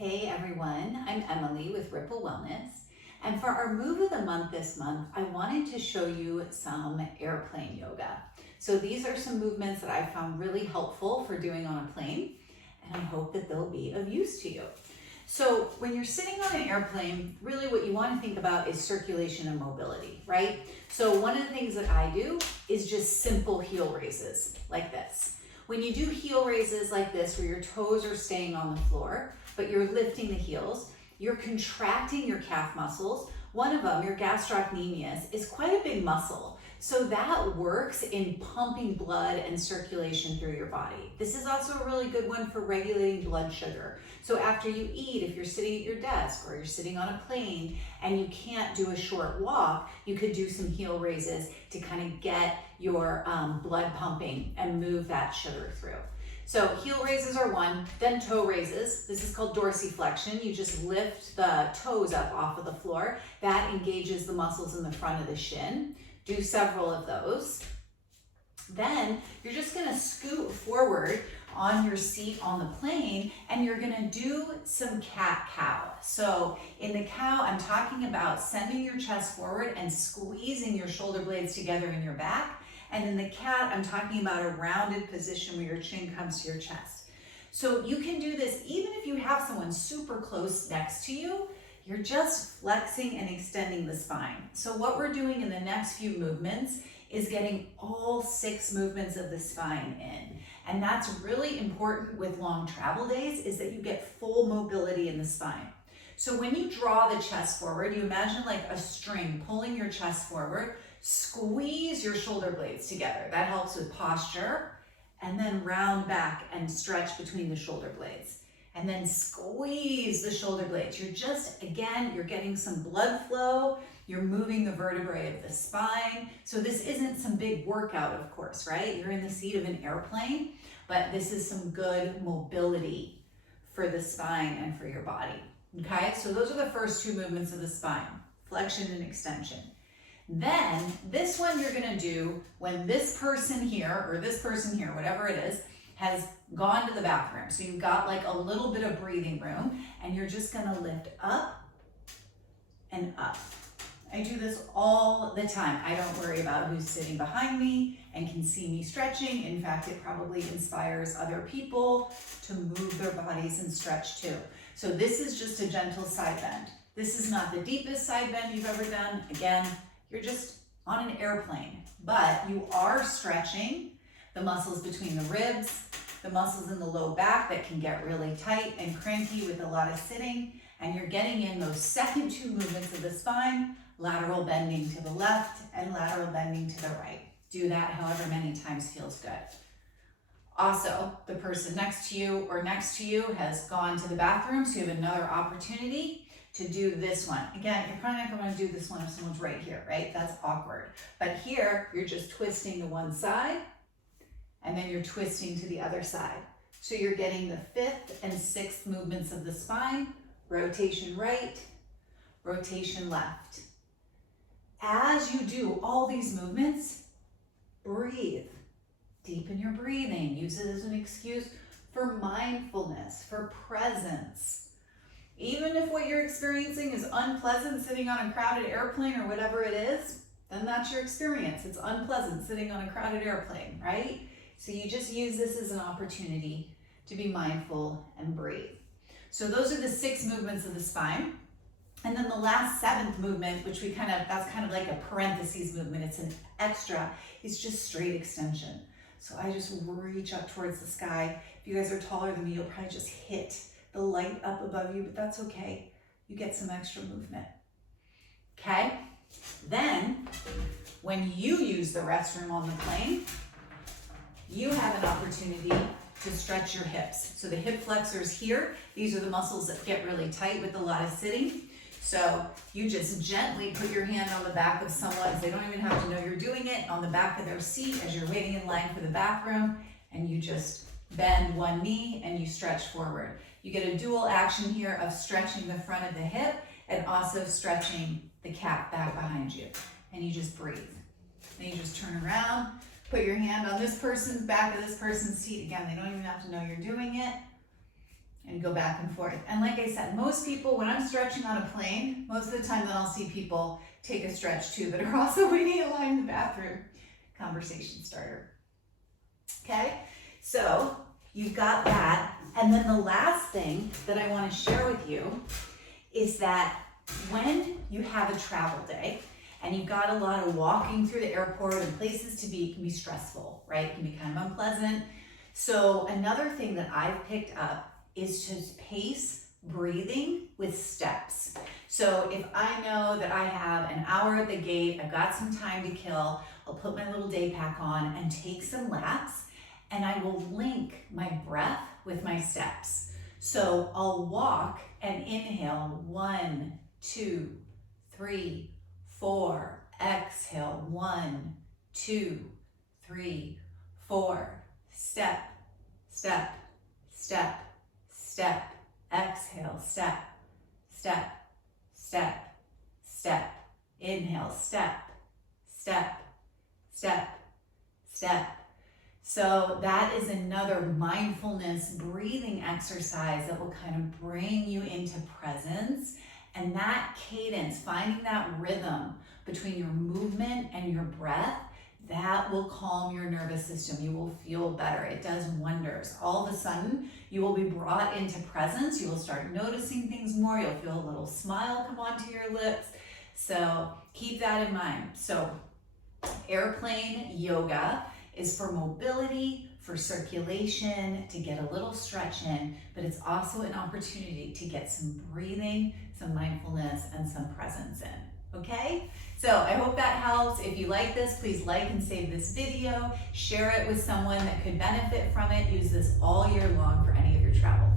Hey everyone, I'm Emily with Ripple Wellness. And for our move of the month this month, I wanted to show you some airplane yoga. So these are some movements that I found really helpful for doing on a plane, and I hope that they'll be of use to you. So when you're sitting on an airplane, really what you want to think about is circulation and mobility, right? So one of the things that I do is just simple heel raises like this. When you do heel raises like this, where your toes are staying on the floor, but you're lifting the heels, you're contracting your calf muscles. One of them, your gastrocnemius, is quite a big muscle. So that works in pumping blood and circulation through your body. This is also a really good one for regulating blood sugar. So after you eat, if you're sitting at your desk or you're sitting on a plane and you can't do a short walk, you could do some heel raises to kind of get your blood pumping and move that sugar through. So heel raises are one, then toe raises. This is called dorsiflexion. You just lift the toes up off of the floor. That engages the muscles in the front of the shin. Do several of those. Then you're just gonna scoot forward on your seat on the plane and you're gonna do some cat-cow. So in the cow, I'm talking about sending your chest forward and squeezing your shoulder blades together in your back. And in the cat, I'm talking about a rounded position where your chin comes to your chest. So you can do this even if you have someone super close next to you. You're just flexing and extending the spine. So what we're doing in the next few movements is getting all 6 movements of the spine in. And that's really important with long travel days, is that you get full mobility in the spine. So when you draw the chest forward, you imagine like a string pulling your chest forward. Squeeze your shoulder blades together. That helps with posture. And then round back and stretch between the shoulder blades. And then squeeze the shoulder blades. You're just, again, you're getting some blood flow. You're moving the vertebrae of the spine. So this isn't some big workout, of course, right? You're in the seat of an airplane, but this is some good mobility for the spine and for your body. Okay, so those are the first 2 movements of the spine, flexion and extension. Then this one you're gonna do when this person here, or this person here, whatever it is, has gone to the bathroom. So you've got like a little bit of breathing room and you're just gonna lift up and up. I do this all the time. I don't worry about who's sitting behind me and can see me stretching. In fact, it probably inspires other people to move their bodies and stretch too. So this is just a gentle side bend. This is not the deepest side bend you've ever done. Again, you're just on an airplane, but you are stretching the muscles between the ribs, the muscles in the low back that can get really tight and cranky with a lot of sitting, and you're getting in those second 2 movements of the spine, lateral bending to the left and lateral bending to the right. Do that however many times feels good. Also, the person next to you or next to you has gone to the bathroom, so you have another opportunity to do this one. Again, you're probably not going to do this one if someone's right here, right? That's awkward. But here, you're just twisting to one side, and then you're twisting to the other side. So you're getting the 5th and 6th movements of the spine, rotation right, rotation left. As you do all these movements, breathe. Deepen your breathing. Use it as an excuse for mindfulness, for presence. Even if what you're experiencing is unpleasant, sitting on a crowded airplane or whatever it is, then that's your experience. It's unpleasant sitting on a crowded airplane, right? So you just use this as an opportunity to be mindful and breathe. So those are the 6 movements of the spine. And then the last 7th movement, which that's kind of like a parentheses movement, it's an extra, is just straight extension. So I just reach up towards the sky. If you guys are taller than me, you'll probably just hit the light up above you, but that's okay. You get some extra movement. Okay? Then, when you use the restroom on the plane, you have an opportunity to stretch your hips. So the hip flexors here, these are the muscles that get really tight with a lot of sitting. So you just gently put your hand on the back of someone's, they don't even have to know you're doing it, on the back of their seat as you're waiting in line for the bathroom, and you just bend one knee and you stretch forward. You get a dual action here of stretching the front of the hip and also stretching the calf back behind you. And you just breathe. Then you just turn around, put your hand on this person's back of this person's seat. Again, they don't even have to know you're doing it. and go back and forth. And like I said, most people, when I'm stretching on a plane, most of the time then I'll see people take a stretch too that are also waiting in line in the bathroom. Conversation starter. Okay, so you've got that. And then the last thing that I want to share with you is that when you have a travel day and you've got a lot of walking through the airport and places to be, it can be stressful, right? It can be kind of unpleasant. So another thing that I've picked up is to pace breathing with steps. So if I know that I have an hour at the gate, I've got some time to kill, I'll put my little day pack on and take some laps, and I will link my breath with my steps. So I'll walk and inhale 1, 2, 3, 4. Exhale 1, 2, 3, 4. Step, step, step, step. Exhale, step, step, step, step. Inhale, step, step, step, step. So that is another mindfulness breathing exercise that will kind of bring you into presence. And that cadence, finding that rhythm between your movement and your breath, that will calm your nervous system. You will feel better. It does wonders. All of a sudden, you will be brought into presence. You will start noticing things more. You'll feel a little smile come onto your lips. So keep that in mind. So airplane yoga is for mobility, for circulation, to get a little stretch in, but it's also an opportunity to get some breathing, some mindfulness, and some presence in, okay? So I hope that helps. If you like this, please like and save this video, share it with someone that could benefit from it. Use this all year long for any of your travel.